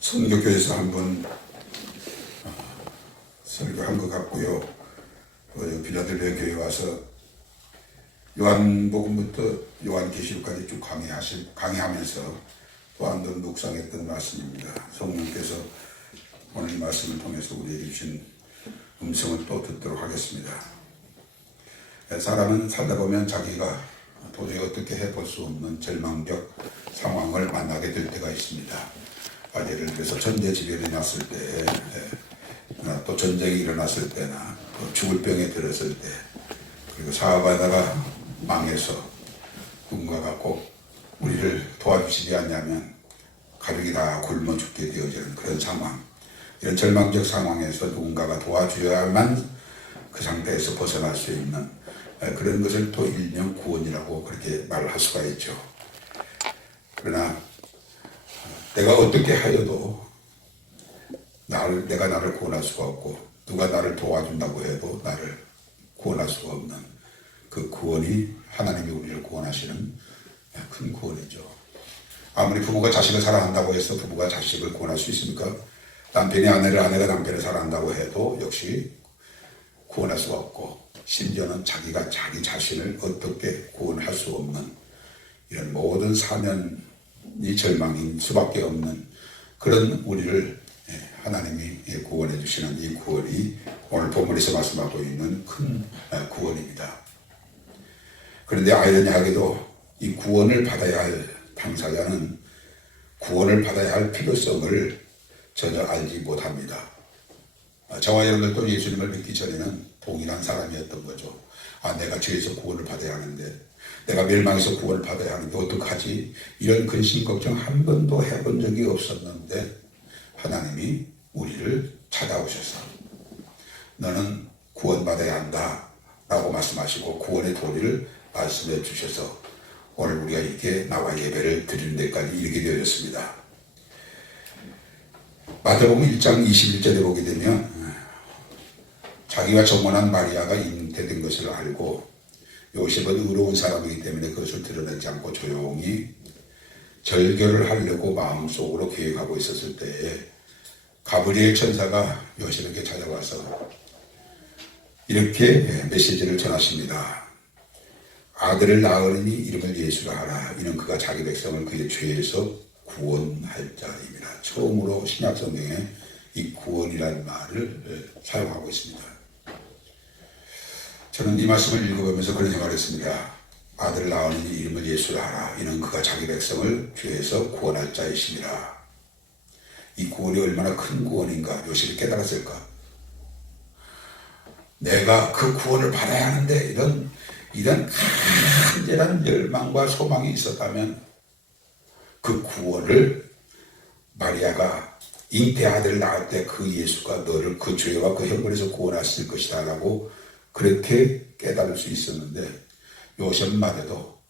선교교에서 한번 설교한 것 같고요. 빌라델비아 교회 와서 요한복음부터 요한계시록까지 쭉 강의하면서 또 한 번 묵상했던 말씀입니다. 성령께서 오늘 이 말씀을 통해서 우리에게 주신 음성을 또 듣도록 하겠습니다. 사람은 살다 보면 자기가 도저히 어떻게 해볼 수 없는 절망적 상황을 만나게 될 때가 있습니다. 예를 들어서 천재지변이 났을 때, 또 전쟁이 일어났을 때나 또 죽을 병에 들었을 때, 그리고 사업하다가 망해서 누군가가 꼭 우리를 도와주시지 않냐면 가족이 다 굶어 죽게 되어지는 그런 상황, 이런 절망적 상황에서 누군가가 도와줘야만 그 상태에서 벗어날 수 있는 그런 것을 또 일명 구원이라고 그렇게 말할 수가 있죠. 그러나 내가 어떻게 하여도 내가 나를 구원할 수가 없고, 누가 나를 도와준다고 해도 나를 구원할 수가 없는 그 구원이 하나님이 우리를 구원하시는 큰 구원이죠. 아무리 부모가 자식을 사랑한다고 해서 부부가 자식을 구원할 수 있습니까? 남편이 아내를, 아내가 남편을 사랑한다고 해도 역시 구원할 수가 없고, 심지어는 자기가 자기 자신을 어떻게 구원할 수 없는 이런 모든 사면이 절망인 수밖에 없는 그런 우리를 하나님이 구원해 주시는 이 구원이 오늘 본문에서 말씀하고 있는 큰 구원입니다. 그런데 아이러니하게도 이 구원을 받아야 할 당사자는 구원을 받아야 할 필요성을 전혀 알지 못합니다. 저와 여러분들도 예수님을 믿기 전에는 동일한 사람이었던 거죠. 내가 죄에서 구원을 받아야 하는데, 내가 멸망해서 구원을 받아야 하는데 어떡하지? 이런 근심 걱정 한 번도 해본 적이 없었는데 하나님이 우리를 찾아오셔서 너는 구원받아야 한다 라고 말씀하시고 구원의 도리를 말씀해 주셔서 오늘 우리가 이렇게 나와 예배를 드리는 데까지 이르게 되었습니다. 마태복음 1장 21절에 보게 되면 자기가 정원한 마리아가 잉태된 것을 알고 요셉은 의로운 사람이기 때문에 그것을 드러내지 않고 조용히 절교를 하려고 마음속으로 계획하고 있었을 때에 가브리엘 천사가 요셉에게 찾아와서 이렇게 메시지를 전하십니다. 아들을 낳으니 이름을 예수라 하라. 이는 그가 자기 백성을 그의 죄에서 구원할 자입니다. 처음으로 신약 성경에 이 구원이라는 말을 사용하고 있습니다. 저는 이 말씀을 읽어보면서 그런 생각을 했습니다. 아들을 낳으니 이름을 예수라 하라. 이는 그가 자기 백성을 죄에서 구원할 자이시니라. 이 구원이 얼마나 큰 구원인가 요셉이 깨달았을까? 내가 그 구원을 받아야 하는데 이런 간절한 열망과 소망이 있었다면 그 구원을 마리아가 잉태 아들을 낳을 때 그 예수가 너를 그 죄와 그 형벌에서 구원하실 것이다 라고 그렇게 깨달을 수 있었는데 요셉마저도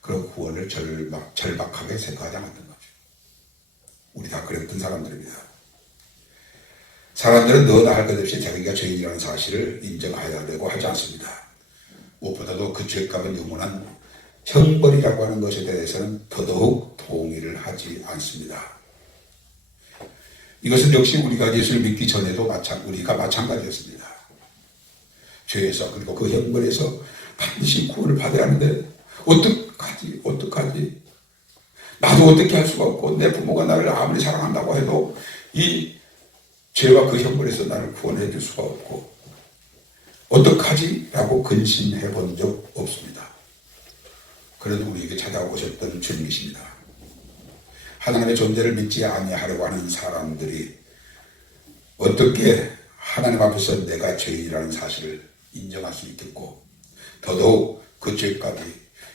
그 구원을 절박하게 생각하지 않았던 거죠. 우리 다 그랬던 사람들입니다. 사람들은 너나 할 것 없이 자기가 죄인이라는 사실을 인정해야 되고 하지 않습니다. 무엇보다도 그 죄값은 영원한 형벌이라고 하는 것에 대해서는 더더욱 동의를 하지 않습니다. 이것은 역시 우리가 예수를 믿기 전에도 우리가 마찬가지였습니다. 죄에서 그리고 그 형벌에서 반드시 구원을 받아야 하는데 어떡하지? 나도 어떻게 할 수가 없고 내 부모가 나를 아무리 사랑한다고 해도 이 죄와 그 형벌에서 나를 구원해 줄 수가 없고 어떡하지? 라고 근심해 본 적 없습니다. 그래도 우리에게 찾아오셨던 주님이십니다. 하나님의 존재를 믿지 아니하려고 하는 사람들이 어떻게 하나님 앞에서 내가 죄인이라는 사실을 인정할 수 있겠고 더더욱 그 죄값이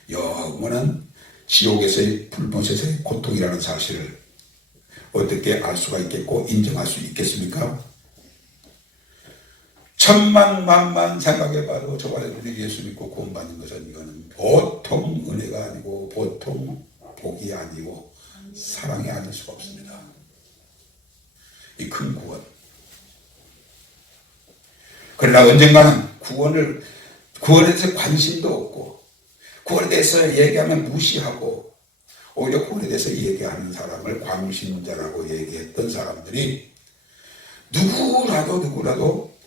영원한 지옥에서의 불못에서의 고통이라는 사실을 어떻게 알 수가 있겠고 인정할 수 있겠습니까? 천만만만 생각해봐도 저와 여러분이 예수 믿고 구원받는 것은 이거는 보통 은혜가 아니고 보통 복이 아니고 사랑이 아닐 수가 없습니다. 이 큰 구원. 그러나 언젠가는 구원에 대해서 관심도 없고 구원에 대해서 얘기하면 무시하고 오히려 구원에 대해서 얘기하는 사람을 광신자라고 얘기했던 사람들이 누구라도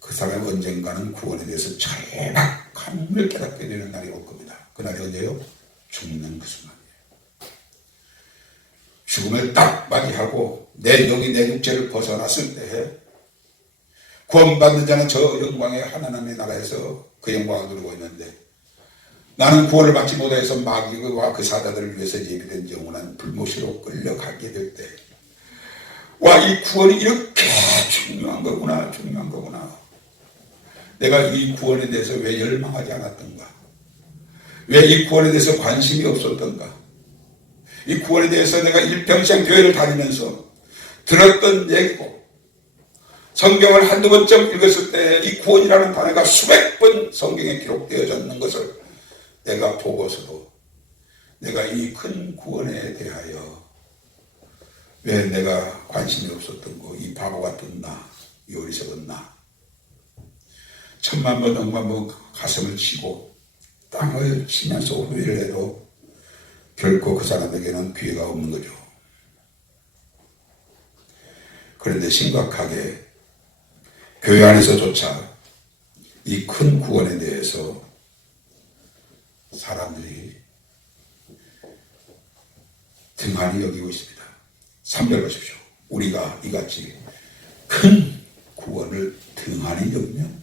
그 사람이 언젠가는 구원에 대해서 절박함을 깨닫게 되는 날이 올 겁니다. 그날이 언제요? 죽는 그 순간이에요. 죽음을 딱 맞이하고 내 영이 내 육체를 벗어났을 때에 구원받는 자는 저 영광의 하나님의 나라에서 그 영광을 누리고 있는데, 나는 구원을 받지 못해서 마귀와 그 사자들을 위해서 예비된 영원한 불못으로 끌려가게 될 때, 와, 이 구원이 이렇게 중요한 거구나. 내가 이 구원에 대해서 왜 열망하지 않았던가? 왜 이 구원에 대해서 관심이 없었던가? 이 구원에 대해서 내가 일평생 교회를 다니면서 들었던 얘기고, 성경을 한두 번쯤 읽었을 때 이 구원이라는 단어가 수백 번 성경에 기록되어졌는 것을 내가 보고서도 내가 이 큰 구원에 대하여 왜 내가 관심이 없었던 거, 이 바보 같은 나, 이 어리석은 나, 천만 번 억만 번 가슴을 치고 땅을 치면서 후회를 해도 결코 그 사람에게는 기회가 없는 거죠. 그런데 심각하게 교회 안에서조차 이 큰 구원에 대해서 사람들이 등한히 여기고 있습니다. 3절 보십시오. 우리가 이같이 큰 구원을 등한히 여기면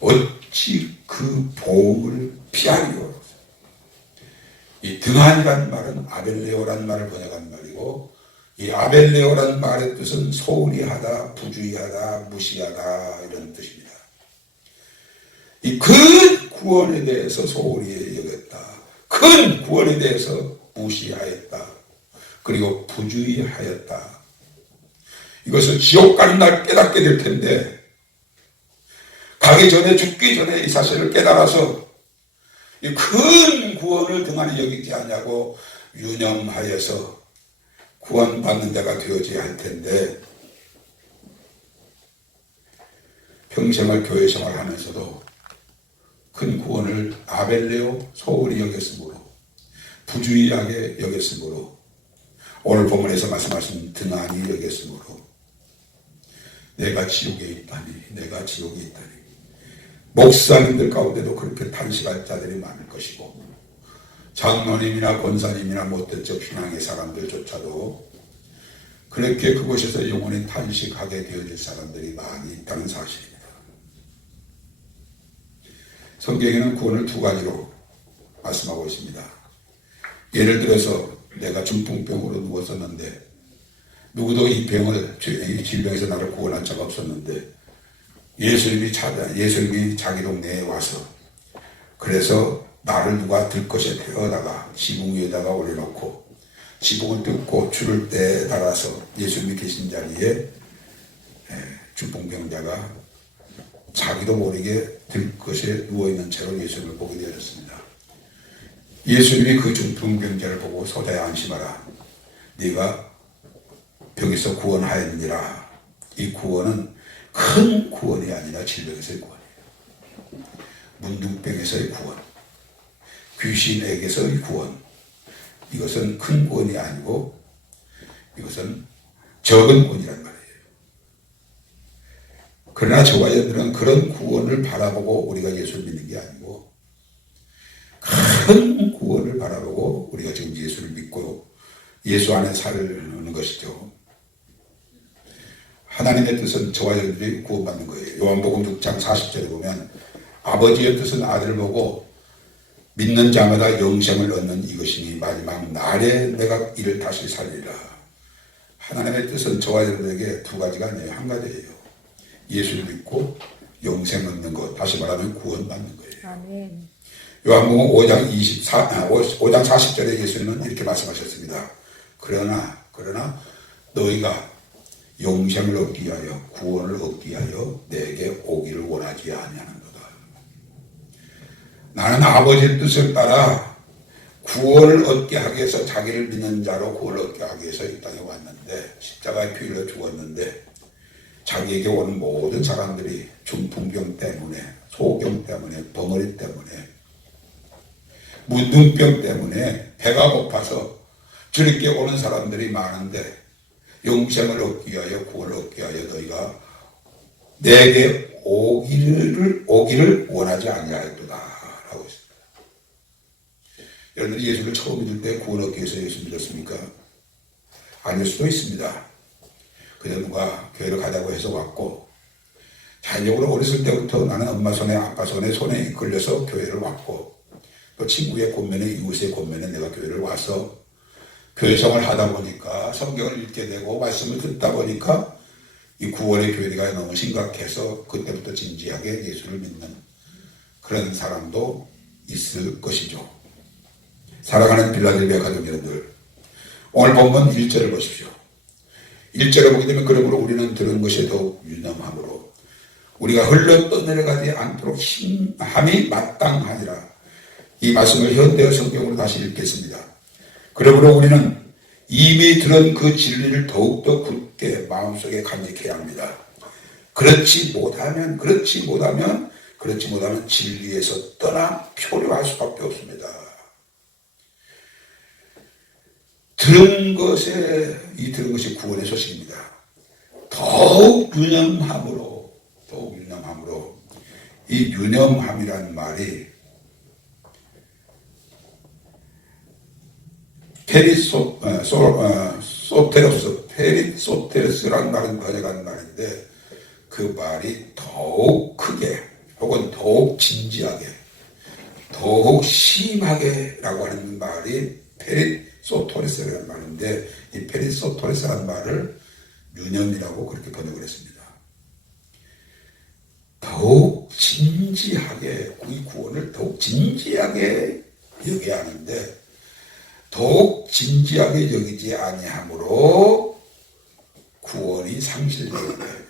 어찌 그 보응을 피하리요. 이 등한이라는 말은 아벨레오라는 말을 번역한 말이고, 이 아벨레오라는 말의 뜻은 소홀히 하다, 부주의하다, 무시하다 이런 뜻입니다. 이 큰 구원에 대해서 소홀히 여겼다, 큰 구원에 대해서 무시하였다, 그리고 부주의하였다. 이것을 지옥 가는 날 깨닫게 될 텐데, 가기 전에, 죽기 전에 이 사실을 깨달아서 이 큰 구원을 등한히 여기지 않냐고 유념하여서 구원받는 자가 되어져야 할 텐데, 평생을 교회 생활하면서도 큰 구원을 아벨레오, 소홀히 여겼으므로, 부주의하게 여겼으므로, 오늘 본문에서 말씀하신 등한히 여겼으므로 내가 지옥에 있다니, 내가 지옥에 있다니. 목사님들 가운데도 그렇게 탄식할 자들이 많을 것이고, 장로님이나 권사님이나 못된 척 신앙의 사람들조차도 그렇게 그곳에서 영원히 탄식하게 되어질 사람들이 많이 있다는 사실입니다. 성경에는 구원을 두 가지로 말씀하고 있습니다. 예를 들어서 내가 중풍병으로 누웠었는데 누구도 이 질병에서 나를 구원한 자가 없었는데 예수님이 자기 동네에 와서, 그래서 나를 누가 들것에 태워다가 지붕 위에다가 올려놓고 지붕을 뜯고 줄을 때 달아서 예수님이 계신 자리에 중풍병자가 자기도 모르게 들것에 누워있는 채로 예수님을 보게 되었습니다. 예수님이 그 중풍병자를 보고 소자야 안심하라, 네가 병에서 구원하였느니라. 이 구원은 큰 구원이 아니라 질병에서의 구원이에요. 문둥병에서의 구원, 귀신에게서의 구원, 이것은 큰 구원이 아니고 이것은 적은 구원이란 말이에요. 그러나 저와 여러분은 그런 구원을 바라보고 우리가 예수를 믿는 게 아니고, 큰 구원을 바라보고 우리가 지금 예수를 믿고 예수 안에 사는 것이죠. 하나님의 뜻은 저와 여러분들이 구원받는 거예요. 요한복음 6장 40절에 보면 아버지의 뜻은 아들을 보고 믿는 자마다 영생을 얻는 이것이니 마지막 날에 내가 이를 다시 살리라. 하나님의 뜻은 저와 여러분에게 두 가지가 아니에요. 한 가지예요. 예수를 믿고 영생 얻는 것, 다시 말하면 구원받는 거예요. 아멘. 요한복음 5장 40절에 예수님은 이렇게 말씀하셨습니다. 그러나 너희가 영생을 얻기 위하여, 구원을 얻기 위하여 내게 오기를 원하지 아니하는도다. 나는 아버지의 뜻을 따라 구원을 얻게 하기 위해서, 자기를 믿는 자로 구원을 얻게 하기 위해서 이 땅에 왔는데, 십자가의 피 흘려 죽었는데, 자기에게 오는 모든 사람들이 중풍병 때문에, 소경 때문에, 벙어리 때문에 문둥병 때문에 배가 고파서 저렇게 오는 사람들이 많은데 영생을 얻기 위하여 구원을 얻기 위하여 너희가 내게 오기를 원하지 아니하였도다 라고 했습니다. 여러분들이 예수를 처음 믿을 때 구원 얻기 위해서 예수 믿었습니까? 아닐 수도 있습니다. 그저 누가 교회를 가자고 해서 왔고 자연적으로 어렸을 때부터 나는 엄마 손에 아빠 손에 이끌려서 교회를 왔고 또 친구의 권면에 이웃의 권면에 내가 교회를 와서 교회생활을 하다 보니까 성경을 읽게 되고 말씀을 듣다 보니까 이 구원의 교회가 너무 심각해서 그때부터 진지하게 예수를 믿는 그런 사람도 있을 것이죠. 사랑하는 빌라델비아 가족 여러분들, 오늘 본문 1절을 보십시오. 1절을 보게 되면 그러므로 우리는 들은 것이 더욱 유념함으로 우리가 흘러 떠내려가지 않도록 함이 마땅하니라. 이 말씀을 현대어 성경으로 다시 읽겠습니다. 그러므로 우리는 이미 들은 그 진리를 더욱더 굳게 마음속에 간직해야 합니다. 그렇지 못하면 진리에서 떠나 표류할 수밖에 없습니다. 들은 것이 구원의 소식입니다. 더욱 유념함으로 이 유념함이란 말이 페리소테르스라는 말은 번역한 말인데 그 말이 더욱 크게 혹은 더욱 진지하게 더욱 심하게 라고 하는 말이 페리소토레스라는 말인데 이 페리소토레스라는 말을 유념이라고 그렇게 번역을 했습니다. 더욱 진지하게 이 구원을 더욱 진지하게 여겨야 하는데 더욱 진지하게 여기지 아니하므로 구원이 상실되는 거예요.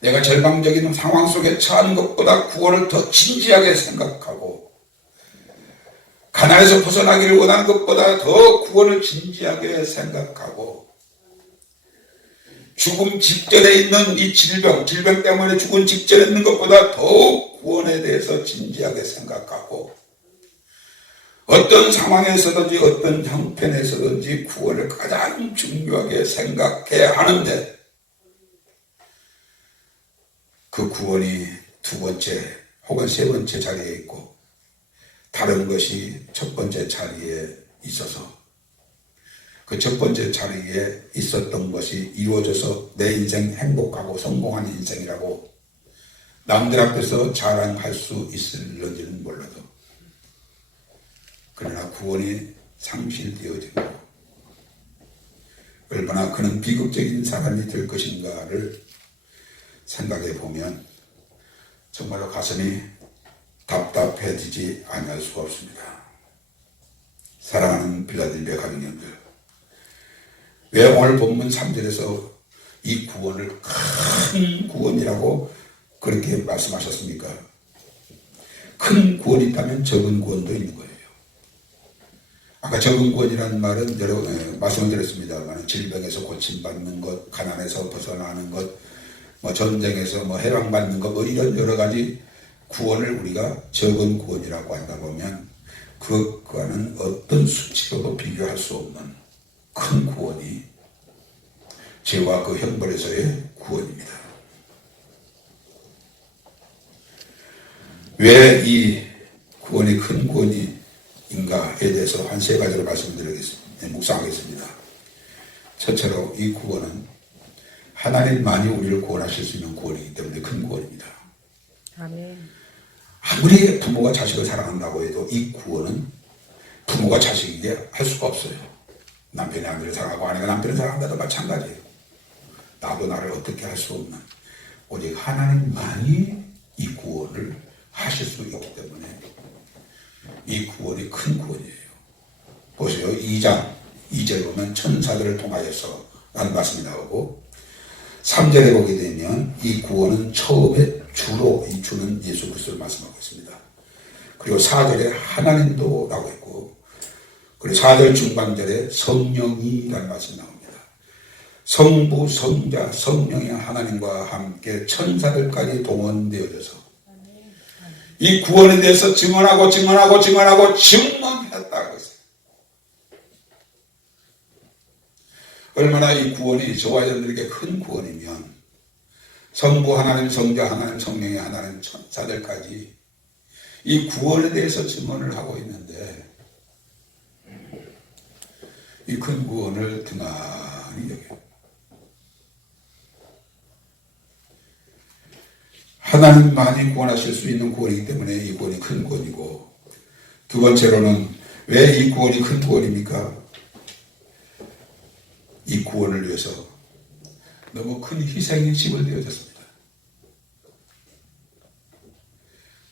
내가 절망적인 상황 속에 처한 것보다 구원을 더 진지하게 생각하고 가난에서 벗어나기를 원하는 것보다 더 구원을 진지하게 생각하고 죽음 직전에 있는 이 질병 때문에 죽음 직전에 있는 것보다 더욱 구원에 대해서 진지하게 생각하고 어떤 상황에서든지 어떤 형편에서든지 구원을 가장 중요하게 생각해야 하는데 그 구원이 두 번째 혹은 세 번째 자리에 있고 다른 것이 첫 번째 자리에 있어서 그 첫 번째 자리에 있었던 것이 이루어져서 내 인생 행복하고 성공한 인생이라고 남들 앞에서 자랑할 수 있을런지는 몰라도 그러나 구원이 상실되어지고 얼마나 그는 비극적인 사람이 될 것인가를 생각해 보면 정말로 가슴이 답답해지지 않을 수가 없습니다. 사랑하는 빌라델비아 가족님들, 왜 오늘 본문 3절에서 이 구원을 큰 구원이라고 그렇게 말씀하셨습니까? 큰 구원이 있다면 적은 구원도 있는 거예요. 아까 적은 구원이라는 말은 여러 말씀을 드렸습니다만 질병에서 고침받는 것, 가난에서 벗어나는 것, 전쟁에서 해방받는 것, 이런 여러 가지 구원을 우리가 적은 구원이라고 한다 보면 그것과는 어떤 수치로도 비교할 수 없는 큰 구원이 죄와 그 형벌에서의 구원입니다. 왜 이 구원이 큰 구원인가에 대해서 한 세 가지로 말씀드리겠습니다. 묵상하겠습니다. 첫째로 이 구원은 하나님만이 우리를 구원하실 수 있는 구원이기 때문에 큰 구원입니다. 아멘. 아무리 부모가 자식을 사랑한다고 해도 이 구원은 부모가 자식에게 할 수가 없어요. 남편이 아내를 사랑하고 아내가 남편을 사랑한다도 마찬가지예요. 나도 나를 어떻게 할 수 없는 오직 하나님만이 이 구원을 하실 수 있기 때문에 이 구원이 큰 구원이에요. 보세요. 2절 보면 천사들을 통하여서 라는 말씀이 나오고 3절에 보게 되면 이 구원은 처음에 주로 이 주는 예수 그리스도를 말씀하고 있습니다. 그리고 4절에 하나님도 라고 했고 그리고 4절 중반절에 성령이라는 말씀이 나옵니다. 성부, 성자, 성령의 하나님과 함께 천사들까지 동원되어져서 이 구원에 대해서 증언하고 증언했다고 했어요. 얼마나 이 구원이 저와 여러분들에게 큰 구원이면 성부 하나님, 성자 하나님, 성령의 하나님, 천사들까지 이 구원에 대해서 증언을 하고 있는데 이 큰 구원을 등한히 여겨요. 하나님만이 구원하실 수 있는 구원이기 때문에 이 구원이 큰 구원이고, 두 번째로는 왜 이 구원이 큰 구원입니까? 이 구원을 위해서 너무 큰 희생이 지불되어졌습니다.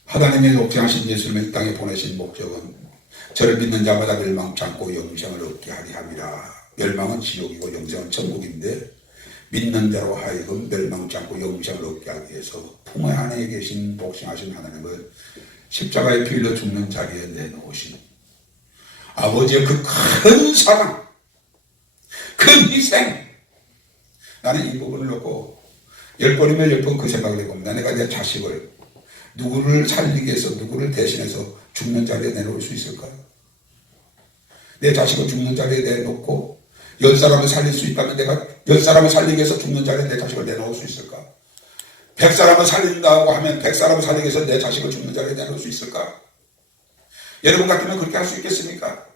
하나님의 독생하신 예수님을 이 땅에 보내신 목적은 저를 믿는 자마다 멸망치 않고 영생을 얻게 하리 함이라. 멸망은 지옥이고 영생은 천국인데 믿는 자로 하여금 멸망치 않고 영생을 얻게 하기 위해서 품의 안에 계신 독생하신 하나님을 십자가에 피 흘려 죽는 자리에 내놓으신 아버지의 그 큰 사랑, 큰 희생. 나는 이 부분을 놓고 10번이면 10번 그 생각을 해봅니다. 내가 내 자식을 누구를 살리기 위해서, 누구를 대신해서 죽는 자리에 내놓을 수 있을까? 내 자식을 죽는 자리에 내놓고 10사람을 살릴 수 있다면 내가 10사람을 살리기 위해서 죽는 자리에 내 자식을 내놓을 수 있을까? 100사람을 살린다고 하면 100사람을 살리기 위해서 내 자식을 죽는 자리에 내놓을 수 있을까? 여러분 같으면 그렇게 할 수 있겠습니까?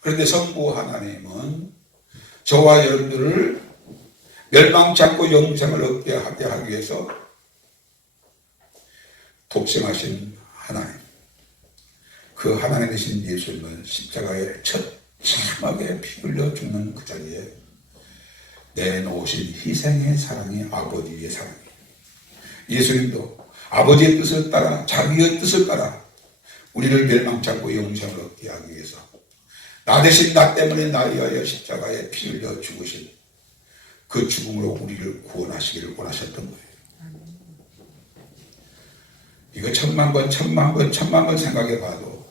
그런데 성부 하나님은 저와 여러분들을 멸망치 않고 영생을 얻게 하기 위해서 독생하신 하나님, 그 하나님 되신 예수님을 십자가에 처참하게 피 흘려 죽는 그 자리에 내놓으신 희생의 사랑이 아버지의 사랑이에요. 예수님도 아버지의 뜻을 따라, 자기의 뜻을 따라 우리를 멸망치 않고 영생을 얻게 하기 위해서 나 대신 나 때문에 나 위하여 십자가에 피 흘려 죽으신 그 죽음으로 우리를 구원하시기를 원하셨던 거예요. 이거 천만 번 생각해 봐도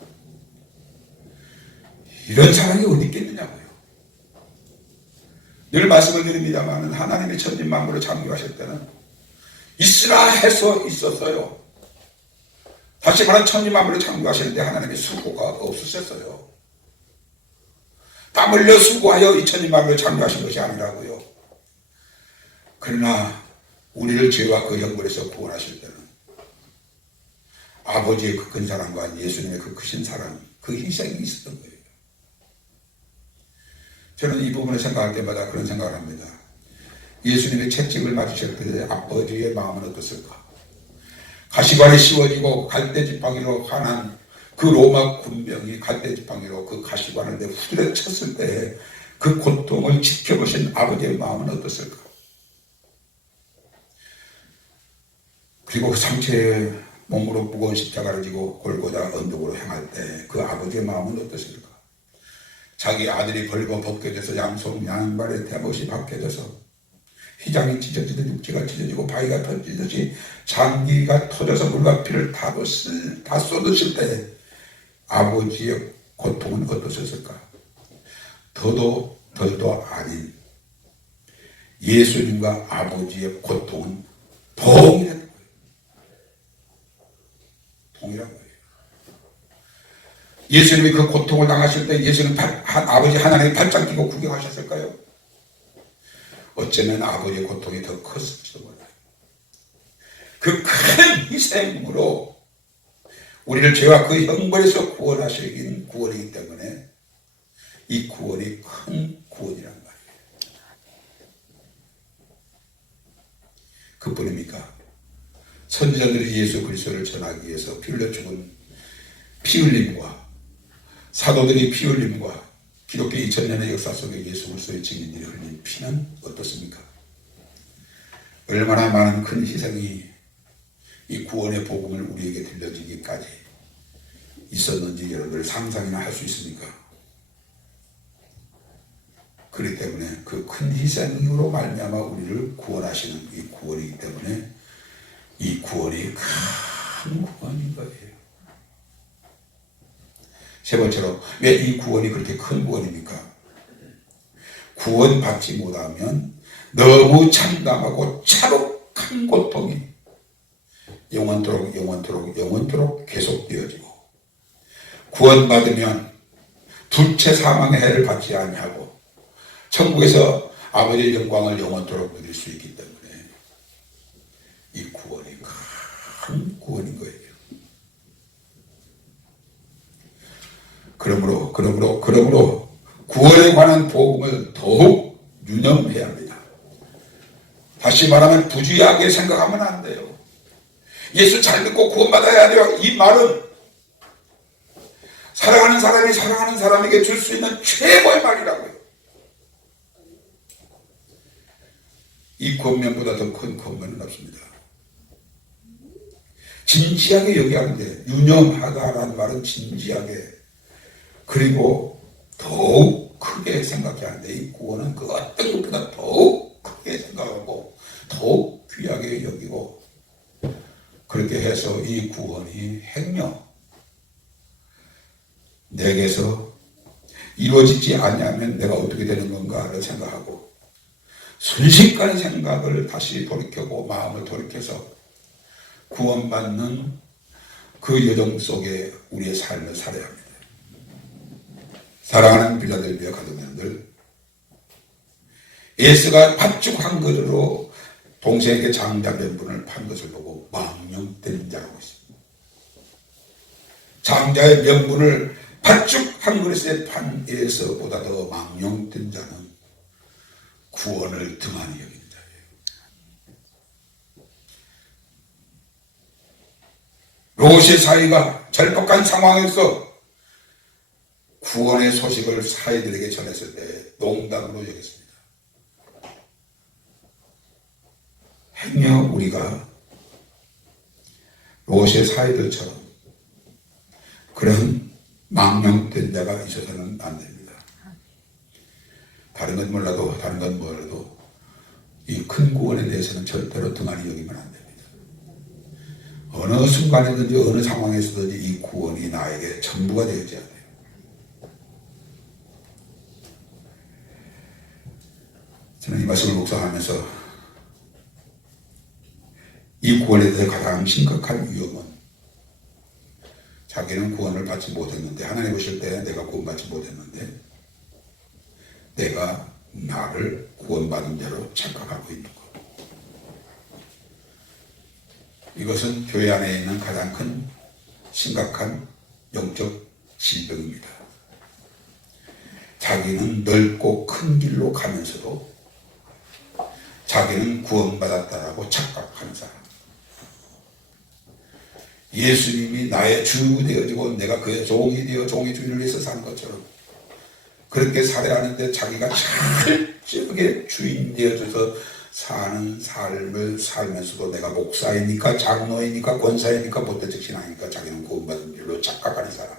이런 사랑이 어디 있겠느냐고요. 늘 말씀을 드립니다만 하나님의 천지 만물을 창조하실 때는 있으라 해서 있었어요. 다시 말하면 천지 만물을 창조하실 때 하나님의 수고가 없으셨어요. 땀 흘려 수고하여 이 천지 만물을 창조하신 것이 아니라고요. 그러나 우리를 죄와 그 형벌에서 구원하실 때는 아버지의 그 큰 사랑과 예수님의 그 크신 사랑, 그 희생이 있었던 거예요. 저는 이 부분을 생각할 때마다 그런 생각을 합니다. 예수님의 채찍을 맞으실 때 아버지의 마음은 어떻을까? 가시관이 씌워지고 갈대지팡이로 환한 그 로마 군병이 갈대지팡이로 그 가시관을 내 후드려 쳤을 때 그 고통을 지켜보신 아버지의 마음은 어떻을까? 그리고 그 상체에 몸으로 무거운 십자가를 지고 골고다 언덕으로 향할 때 그 아버지의 마음은 어떠실까? 자기 아들이 벌거 벗겨져서 양손 양발에 대못이 박혀져서 휘장이 찢어지듯 육지가 찢어지고 바위가 터지듯이 장기가 터져서 물과 피를 다 쏟으실 때 아버지의 고통은 어떠셨을까? 더도 덜도 아닌 예수님과 아버지의 고통은 동일한 거예요. 동일한 거예요. 예수님이 그 고통을 당하실 때 예수님 아버지 하나님의 발짝 끼고 구경하셨을까요? 어쩌면 아버지의 고통이 더 컸을지도 몰라요. 그 큰 희생으로 우리를 죄와 그 형벌에서 구원하시긴 구원이기 때문에 이 구원이 큰 구원이란 말이에요. 그뿐입니까? 선지자들이 예수 그리스도를 전하기 위해서 피 흘려 죽은 피 흘림과 사도들이 피 흘림과 기독교 2000년의 역사 속에 예수 그리스도의 증인들이 흘린 피는 어떻습니까? 얼마나 많은 큰 희생이 이 구원의 복음을 우리에게 들려지기까지 있었는지 여러분들 상상이나 할 수 있습니까? 그렇기 때문에 그 큰 희생으로 말미암아 우리를 구원하시는 이 구원이기 때문에 이 구원이 큰 구원인 거예요. 세 번째로 왜 이 구원이 그렇게 큰 구원입니까? 구원받지 못하면 너무 참담하고 차록한 고통이 영원토록 영원토록 영원토록 계속되어지고, 구원받으면 둘째 사망의 해를 받지 아니하고 천국에서 아버지의 영광을 영원토록 누릴 수 있기 때문에 이 구원이 큰 구원인 거예요. 그러므로 구원에 관한 복음을 더욱 유념해야 합니다. 다시 말하면 부주의하게 생각하면 안 돼요. 예수 잘 믿고 구원받아야 돼요. 이 말은 사랑하는 사람이 사랑하는 사람에게 줄 수 있는 최고의 말이라고요. 이 권면보다 더 큰 권면은 없습니다. 진지하게 여겨야 하는데, 유념하다라는 말은 진지하게, 그리고 더욱 크게 생각해야 하는데, 이 구원은 그 어떤 것보다 더욱 크게 생각하고 더욱 귀하게 여기고, 그렇게 해서 이 구원이 행여 내게서 이루어지지 않냐면 내가 어떻게 되는 건가를 생각하고 순식간의 생각을 다시 돌이켜고 마음을 돌이켜서 구원받는 그 여정 속에 우리의 삶을 살아야 합니다. 사랑하는 빌라델비아 가족님들, 예수가 팥죽 한 그릇으로 동생에게 장자 명분을 판 것을 보고 망령된 자라고 있습니다. 장자의 명분을 팥죽 한 그릇에 판 예수보다 더 망령된 자는 구원을 등한히 여기는 자예요. 롯의 사위가 절박한 상황에서 구원의 소식을 사위들에게 전했을 때 농담으로 여겼습니다. 행여 우리가 롯의 사위들처럼 그런 망령된 자가 있어서는 안 됩니다. 다른 건 몰라도 이 큰 구원에 대해서는 절대로 등한히 여기면 안 됩니다. 어느 순간이든지 어느 상황에서든지 이 구원이 나에게 전부가 되어져야 돼요. 저는 이 말씀을 묵상하면서 이 구원에 대해서 가장 심각한 위험은 자기는 구원을 받지 못했는데, 하나님 보실 때 내가 구원받지 못했는데 내가 나를 구원받은 자로 착각하고 있는 것. 이것은 교회 안에 있는 가장 큰 심각한 영적 질병입니다. 자기는 넓고 큰 길로 가면서도 자기는 구원받았다라고 착각하는 사람. 예수님이 나의 주 되어지고 내가 그의 종이 되어 종의 주인을 위해서 사는 것처럼 그렇게 살아야 하는데 자기가 철저하게 주인 되어져서 사는 삶을 살면서도 내가 목사이니까 장로이니까 권사이니까 못된 신앙이니까 자기는 구원받은 줄로 착각하는 사람.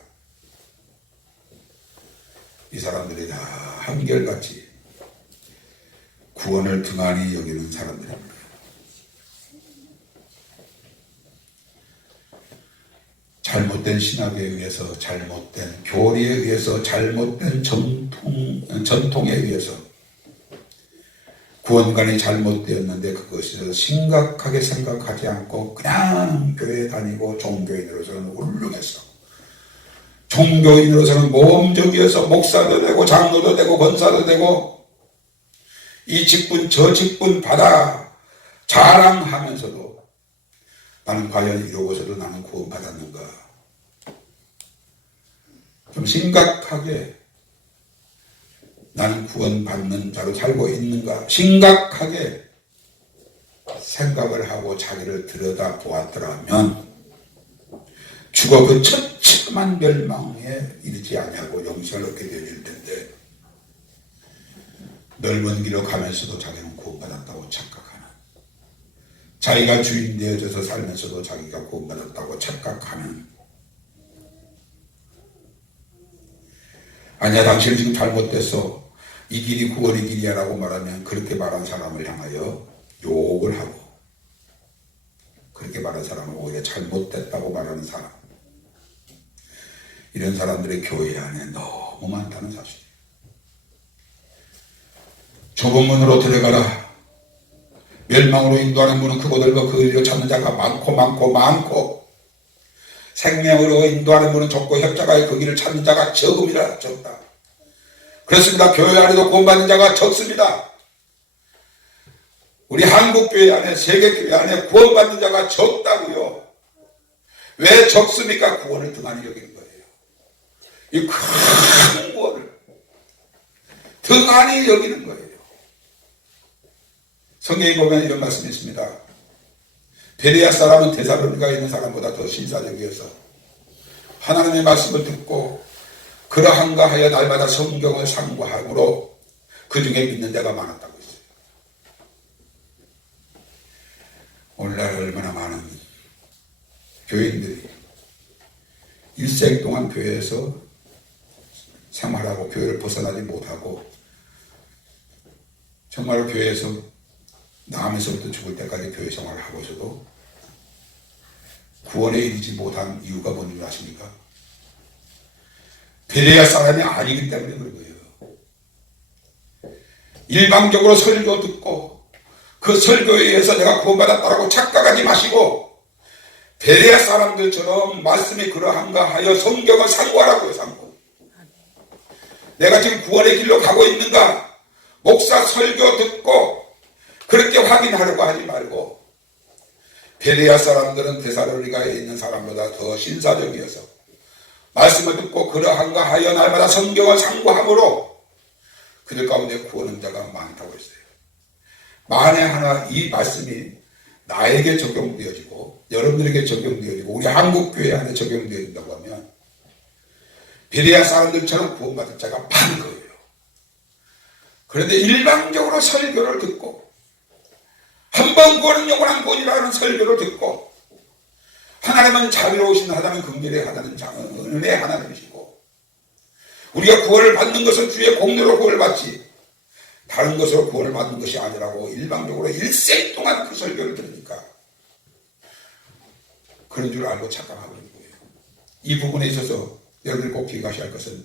이 사람들이 다 한결같이 구원을 등한히 여기는 사람들입니다. 잘못된 신학에 의해서, 잘못된 교리에 의해서, 잘못된 전통에 의해서 구원관이 잘못되었는데 그것이 심각하게 생각하지 않고 그냥 교회 다니고 종교인으로서는 훌륭했어. 종교인으로서는 모범적이어서 목사도 되고 장로도 되고 권사도 되고 이 직분 저 직분 받아 자랑하면서도 나는 과연 이러고서도 나는 구원받았는가? 좀 심각하게 나는 구원받는 자로 살고 있는가? 심각하게 생각을 하고 자기를 들여다 보았더라면 죽어 그 처참한 멸망에 이르지 아니하고 영생을 얻게 되어질 텐데, 넓은 길로 가면서도 자기는 구원받았다고 착각하는, 자기가 주인 되어져서 살면서도 자기가 구원받았다고 착각하는, 아니야 당신은 지금 잘못됐어, 이 길이 구원의 길이야 라고 말하면 그렇게 말한 사람을 향하여 욕을 하고, 그렇게 말한 사람을 오히려 잘못됐다고 말하는 사람, 이런 사람들의 교회 안에 너무 많다는 사실이에요. 좁은 문으로 들어가라. 멸망으로 인도하는 문은 크고 넓어 그 이리로 찾는 자가 많고 생명으로 인도하는 문은 좁고 협자가 그 길을 찾는 자가 적음이라. 적다. 그렇습니다. 교회 안에도 구원받는 자가 적습니다. 우리 한국교회 안에, 세계교회 안에 구원받는 자가 적다고요. 왜 적습니까? 구원을 등한히 여기는 거예요. 이 큰 구원을 등한히 여기는 거예요. 성경에 보면 이런 말씀이 있습니다. 베레아 사람은 데살로니가에 있는 사람보다 더 신사적이어서 하나님의 말씀을 듣고 그러한가 하여 날마다 성경을 상고함으로 그 중에 믿는 자가 많았다고 했어요. 오늘날 얼마나 많은 교인들이 일생 동안 교회에서 생활하고 교회를 벗어나지 못하고 정말로 교회에서 나면서부터 죽을 때까지 교회 생활을 하고 있어도 구원에 이르지 못한 이유가 뭔지 아십니까? 베레아 사람이 아니기 때문에 그런 거예요. 일방적으로 설교 듣고 그 설교에 의해서 내가 구원받았다라고 착각하지 마시고 베레아 사람들처럼 말씀이 그러한가 하여 성경을 상고하라고요. 상고. 내가 지금 구원의 길로 가고 있는가? 목사 설교 듣고 그렇게 확인하려고 하지 말고 베레아 사람들은 데살로니가에 있는 사람보다 더 신사적이어서 말씀을 듣고 그러한가 하여 날마다 성경을 상고함으로 그들 가운데 구원한 자가 많다고 했어요. 만에 하나 이 말씀이 나에게 적용되어지고 여러분들에게 적용되어지고 우리 한국교회 안에 적용되어진다고 하면 베레아 사람들처럼 구원받을 자가 많은 거예요. 그런데 일방적으로 설교를 듣고 한 번 구원은 영원한 구원이라는 설교를 듣고 하나님은 자비로우신 하나님, 긍휼의 하나님, 은혜의 하나님이시고 우리가 구원을 받는 것은 주의 공로로 구원을 받지 다른 것으로 구원을 받는 것이 아니라고 일방적으로 일생 동안 그 설교를 들으니까 그런 줄 알고 착각하고 있는 거예요. 이 부분에 있어서 여러분들 꼭 기억하셔야 할 것은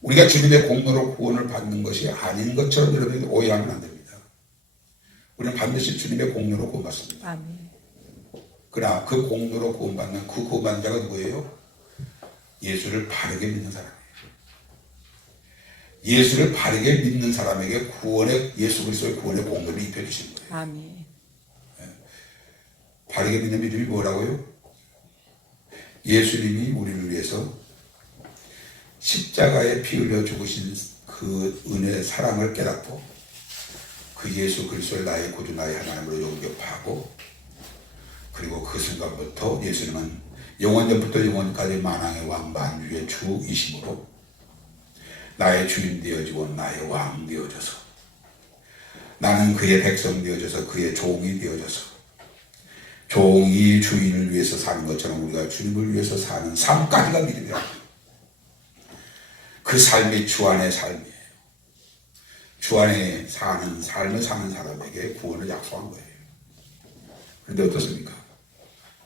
우리가 주님의 공로로 구원을 받는 것이 아닌 것처럼 여러분들 오해하면 안 됩니다. 우리는 반드시 주님의 공로로 구원받습니다. 아멘. 그러나 그 공로로 구원받는 그 구원받는 자가 누구예요? 예수를 바르게 믿는 사람이에요. 예수를 바르게 믿는 사람에게 예수 그리스도의 구원의 공로를 입혀주신 거예요. 아멘. 바르게 믿는 믿음이 뭐라고요? 예수님이 우리를 위해서 십자가에 피 흘려 죽으신 그 은혜의 사랑을 깨닫고 그 예수 그리스도를 나의 구주 나의 하나님으로 영접하고 그리고 그 순간부터 예수님은 영원전부터 영원까지 만왕의 왕 만주의 주이심으로 나의 주인 되어지고 나의 왕 되어져서 나는 그의 백성 되어져서 그의 종이 되어져서 종이 주인을 위해서 사는 것처럼 우리가 주님을 위해서 사는 삶까지가 믿음이라. 그 삶이 주 안의 삶이에요. 주 안에 사는 삶을 사는 사람에게 구원을 약속한 거예요. 그런데 어떻습니까?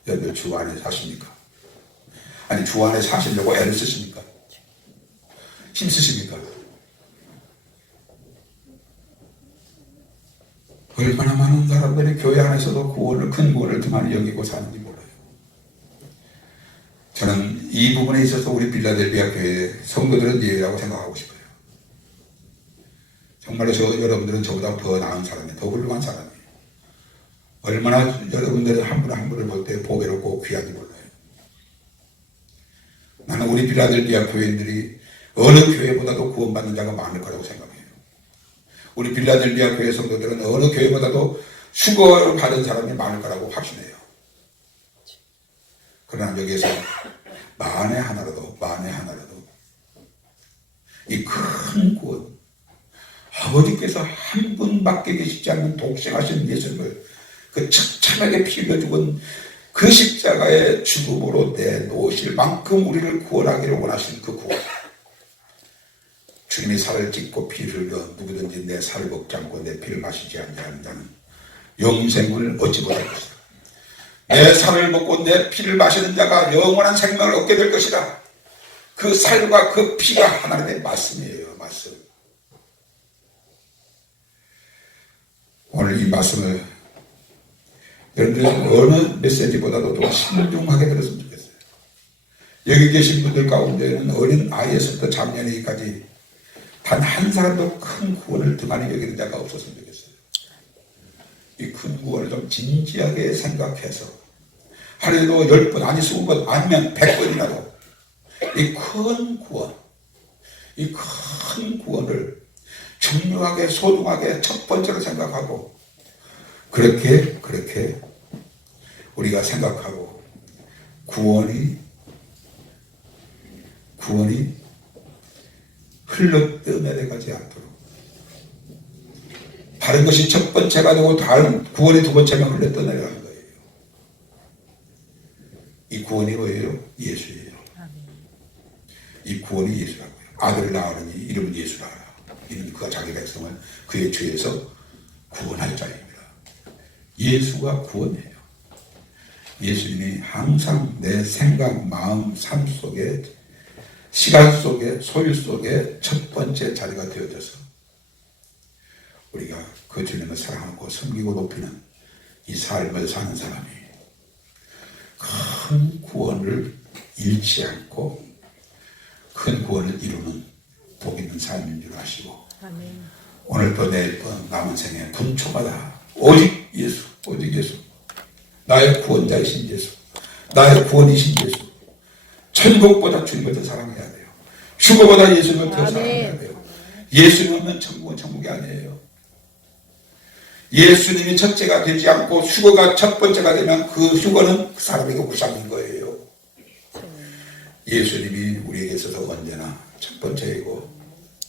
여러분 주 안에 사십니까? 아니 주 안에 사시려고 애를 쓰십니까? 힘쓰십니까? 얼마나 많은 사람들이 교회 안에서도 큰 구원을 등한히 여기고 사는지 몰라요. 저는 이 부분에 있어서 우리 빌라델비아 교회 성도들은 예외라고 생각하고 싶어요. 정말로 여러분들은 저보다 더 나은 사람이에요. 더 훌륭한 사람이에요. 얼마나 여러분들은 한 분 한 분을 볼 때 보배롭고 귀한지 몰라요. 나는 우리 빌라델비아 교회인들이 어느 교회보다도 구원받는 자가 많을 거라고 생각해요. 우리 빌라델비아 교회 성도들은 어느 교회보다도 수고를 받은 사람이 많을 거라고 확신해요. 그러나 여기에서 만에 하나라도 이 큰 구원 아버지께서 한 분밖에 계시지 않는 독생하신 예수님을 그 처참하게 피 흘려 죽은 그 십자가의 죽음으로 내놓으실 만큼 우리를 구원하기를 원하신 그 구원. 주님이 살을 찢고 피를 흘려 누구든지 내 살을 먹지 않고 내 피를 마시지 않는 자는 영생을 얻지 못할 것이다. 내 살을 먹고 내 피를 마시는 자가 영원한 생명을 얻게 될 것이다. 그 살과 그 피가 하나님의 말씀이에요. 말씀. 오늘 오늘 이 말씀을 여러분들 어느 메시지보다도 더 신중하게 들었으면 좋겠어요. 여기 계신 분들 가운데는 어린 아이에서부터 장년이까지 단 한 사람도 큰 구원을 등한히 여기는 자가 없었으면 좋겠어요. 이 큰 구원을 좀 진지하게 생각해서 하루에도 10번 아니 20번 아니면 100번이라도 이 큰 구원, 이 큰 구원을 중요하게 소중하게 첫 번째로 생각하고 그렇게 우리가 생각하고 구원이 흘러 떠내려가지 않도록 다른 것이 첫 번째가 되고 다른 구원이 두 번째면 흘러 떠내려가는 거예요. 이 구원이 뭐예요? 예수예요. 이 구원이 예수라고요. 아들을 낳으니 이름은 예수라. 이는 그가 자기 백성을 그의 죄에서 구원할 자입니다. 예수가 구원이에요. 예수님이 항상 내 생각, 마음, 삶 속에 시간 속에 소유 속에 첫 번째 자리가 되어져서 우리가 그 주님을 사랑하고 섬기고 높이는 이 삶을 사는 사람이 큰 구원을 잃지 않고 큰 구원을 이루는 복 있는 삶인 줄 아시고 아멘. 오늘도 내일도 남은 생에 분초마다 오직 예수, 오직 예수, 나의 구원자이신 예수, 나의 구원이신 예수, 천국보다 주님을 더 사랑해야 돼요. 휴거보다 예수님을 더 사랑해야 돼요. 예수님 없는 천국은 천국이 아니에요. 예수님이 첫째가 되지 않고 휴거가 첫 번째가 되면 그 휴거는 그 사람에게 우상인 거예요. 예수님이 우리에게 있어서 언제나 첫 번째이고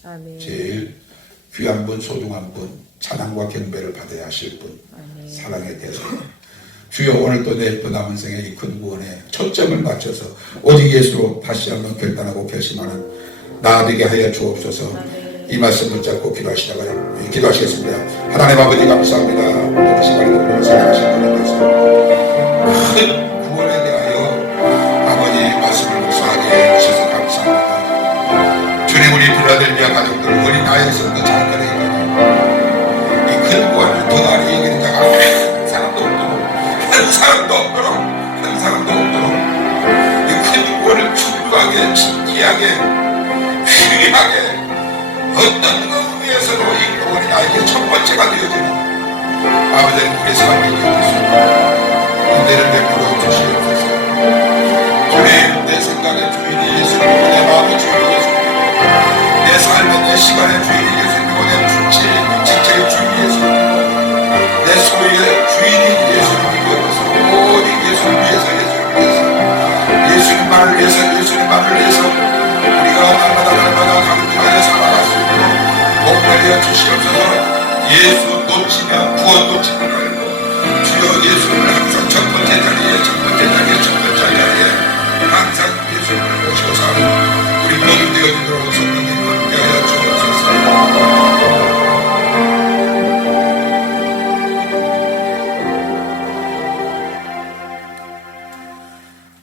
아멘. 제일 귀한 분, 소중한 분, 찬양과 경배를 받아야 하실 분, 아멘. 사랑의 대상. 주여 오늘도 내일도 남은 생에 이 큰 구원에 초점을 맞춰서 오직 예수로 다시 한번 결단하고 결심하는 나 되게 하여 주옵소서. 이 말씀 붙잡고 기도하시겠습니다. 하나님 아버지 감사합니다. 이 시간에 우리를 사랑하신 하나님께서 큰 구원에 대하여 아버지 말씀을 묵상하게 해주셔서 감사합니다. 주님 우리 필라델피아 가족들 어린 나이에서부터 장년에까지 이 큰 구원을 더 많이 얘기하는 자가 한 사람도 없도록 이 큰 구원을 충분하게 진지하게 휘하게 어떤 의미에서도 이 구원이 나에게 첫 번째가 되어지는 아버지는 우리의 삶이 되어졌습니다. 은혜를 베풀어 주시옵소서. 주님 내 생각의 주인이 예수님이고 내 마음의 주인이 예수님이고 내 삶의 내 시간의 주인이 예수님이고 내 지체의 주인이 예수님이고 내 소유의 주인이 예수님이 되어서 오직 예수님 위해서 예수님만을 위해서 우리가 날마다 강력하게 살아갈 수 있도록 목표하여 주시옵소서. 예수 놓치면 구원 놓치는 말고 주여 예수님을 항상 첫 번째 자리에 항상 예수님을 모시고 사는 우리 모두 되어지도록 성령님 함께하여 주옵소서.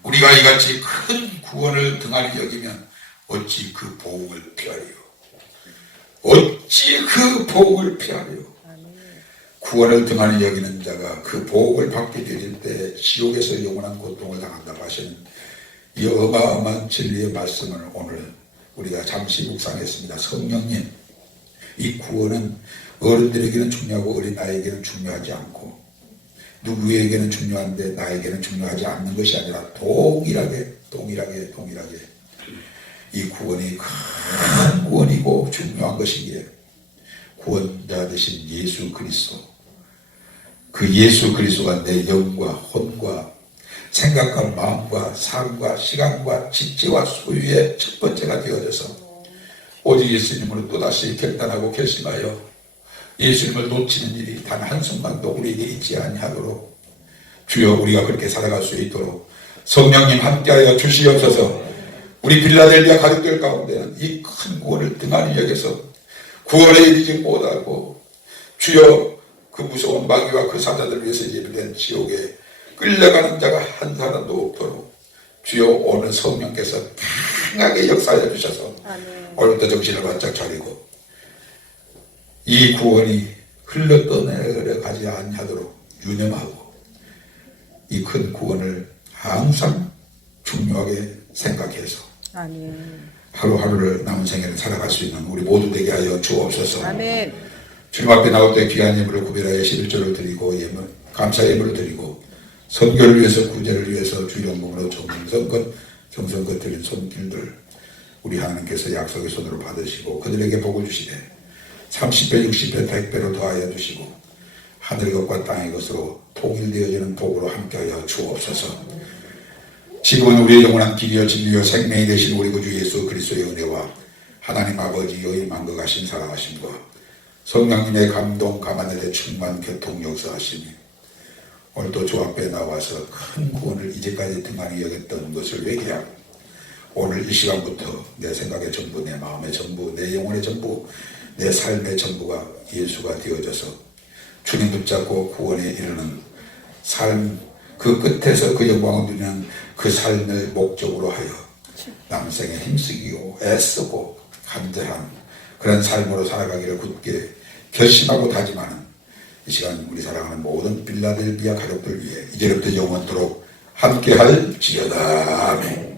우리가 이같이 큰 구원을 등한히 여기면 어찌 그 보응을 피하리요. 어찌 그 보응을 피하리요. 구원을 등한히 여기는 자가 그 보응을 받게 되질 때 지옥에서 영원한 고통을 당한다고 하시는 이 어마어마한 진리의 말씀을 오늘 우리가 잠시 묵상했습니다. 성령님, 이 구원은 어른들에게는 중요하고 어린아이에게는 중요하지 않고 누구에게는 중요한데 나에게는 중요하지 않는 것이 아니라 동일하게 이 구원이 큰 구원이고 중요한 것이기에 구원자 되신 예수 그리스도, 그 예수 그리스도가 내 영과 혼과 생각과 마음과 삶과 시간과 지체와 소유의 첫 번째가 되어져서 오직 예수님으로 또다시 결단하고 결심하여 예수님을 놓치는 일이 단 한순간도 우리에게 있지 아니하도록 주여 우리가 그렇게 살아갈 수 있도록 성령님 함께하여 주시옵소서. 우리 빌라델비아 가족들 가운데는 이 큰 구원을 등한히 여겨서 구원에 이르지 못하고 주여 그 무서운 마귀와 그 사자들 위해서 예비된 지옥에 끌려가는 자가 한 사람도 없도록 주여 오늘 성령께서 강하게 역사해 주셔서 오늘부터 정신을 바짝 차리고 이 구원이 흘러 떠내려가지 아니하도록 유념하고 이 큰 구원을 항상 중요하게 생각해서 아멘. 하루하루를 남은 생애를 살아갈 수 있는 우리 모두 되게 하여 주옵소서. 아멘. 주님 앞에 나올 때 귀한 예물을 구별하여 11조를 드리고 감사 예물을 드리고 선교를 위해서 구제를 위해서 주영봉으로 정성껏 드린 손길들 우리 하나님께서 약속의 손으로 받으시고 그들에게 복을 주시되 30배 60배 100배로 더하여 주시고 하늘의 것과 땅의 것으로 통일되어지는 복으로 함께하여 주옵소서. 지금은 우리의 영원한 길이여 진리여 생명이 되신 우리 구주 예수 그리스도의 은혜와 하나님 아버지의 만거하신 사랑하심과 성령님의 감동 감화의 충만 교통 역사하시니 오늘도 주 앞에 나와서 큰 구원을 이제까지 등한히 여겼던 것을 회개하고 오늘 이 시간부터 내 생각의 전부, 내 마음의 전부, 내 영혼의 전부, 내 삶의 전부가 예수가 되어져서 주님 붙잡고 구원에 이르는 삶, 그 끝에서 그 영광을 누리는 그 삶을 목적으로 하여 남생에 힘쓰기고 애쓰고 간절한 그런 삶으로 살아가기를 굳게 결심하고 다짐하는 이 시간 우리 사랑하는 모든 빌라델비아 가족들 위해 이제부터 영원토록 함께할지어다. 아멘.